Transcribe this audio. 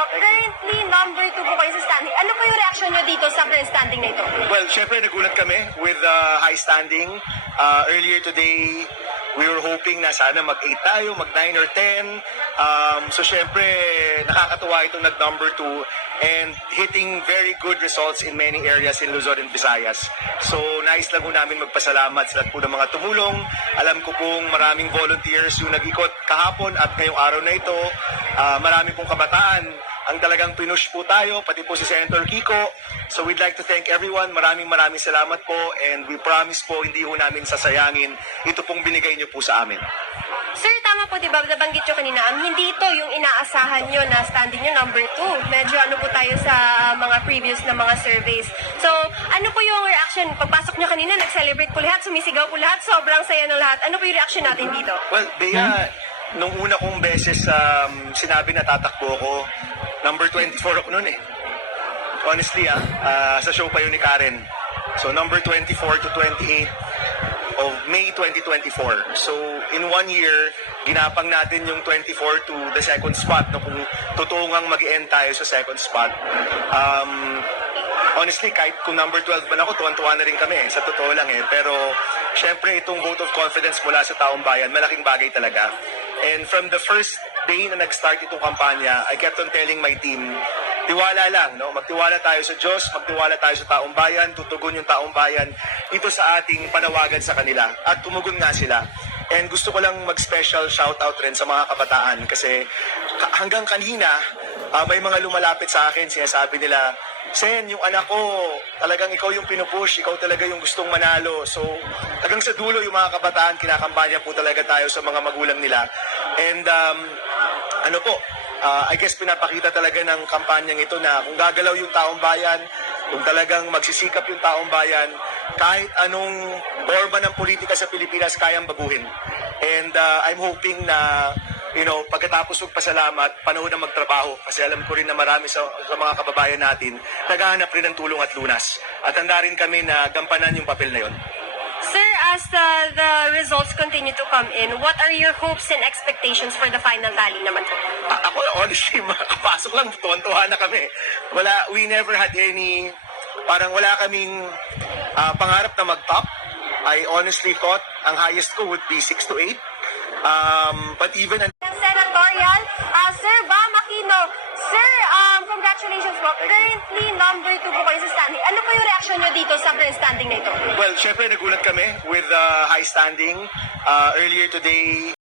po, currently number 2 po kayo sa standing. Ano po yung reaction nyo dito sa current standing na ito? Well, syempre nagulat kami with high standing. Earlier today, we were hoping na sana mag-8 tayo, mag-9 or 10. So syempre, nakakatuwa itong nag-number 2 and hitting very good results in many areas in Luzon and Visayas. So nais lang po namin magpasalamat sa lahat po ng mga tumulong. Alam ko pong maraming volunteers yung nag-ikot kahapon at ngayong araw na ito. Marami pong kabataan ang talagang pinush po tayo, pati po si Senator Kiko. So we'd like to thank everyone. Maraming salamat po and we promise po hindi po namin sasayangin ito pong binigay niyo po sa amin. Sir, tama po, di ba? Nabanggit nyo kanina, hindi ito yung inaasahan nyo na standing nyo number 2. Medyo ano po tayo sa mga previous na mga surveys. So, ano po yung reaction? Pagpasok nyo kanina, nag-celebrate po lahat, sumisigaw po lahat, sobrang saya ng lahat. Ano po yung reaction natin dito? Well, Bea, nung una kong beses sinabi na tatakbo ko, number 24 ako noon eh. Honestly sa show pa yun ni Karen. So number 24 to 28 of May 2024. So in 1 year, ginapang natin yung 24 to the second spot no, kung totoo ngang mag-end tayo sa second spot. Honestly, kahit kung number 12 man ako, tuwan-tuwa na rin kami sa totoo lang eh. Pero syempre itong vote of confidence mula sa taong bayan, malaking bagay talaga. And from the first day na nag-start itong kampanya, I kept on telling my team, tiwala lang, no? Magtiwala tayo sa Diyos, magtiwala tayo sa taong bayan, tutugon yung taong bayan dito sa ating panawagan sa kanila. At tumugon nga sila. And gusto ko lang mag-special shoutout rin sa mga kabataan kasi hanggang kanina, may mga lumalapit sa akin, sinasabi nila, Sen, yung anak ko, talagang ikaw yung pinupush, ikaw talaga yung gustong manalo. So, hanggang sa dulo yung mga kabataan, kinakampanya po talaga tayo sa mga magulang nila. And, I guess pinapakita talaga ng kampanyang ito na kung gagalaw yung taong bayan, kung talagang magsisikap yung taong bayan, kahit anong forma ng politika sa Pilipinas, kayang baguhin. And I'm hoping na pagkatapos magpasalamat, panahon na magtrabaho. Kasi alam ko rin na marami sa mga kababayan natin naghahanap rin ng tulong at lunas. At handa rin kami na gampanan yung papel na yon. Sir, as the results continue to come in, what are your hopes and expectations for the final tally naman po? Ako, honestly, makapasok lang, tuwan-tuwa na kami. We never had any, wala kaming pangarap na mag-top. I honestly thought ang highest ko would be 6 to 8. But even Senatorial, Sir Bam Aquino, Sir, congratulations po. Currently, number 2 po kayo sa standing. Ano po yung reaction nyo dito sa current standing na ito? well, syempre nagulat kami with high standing. Earlier today,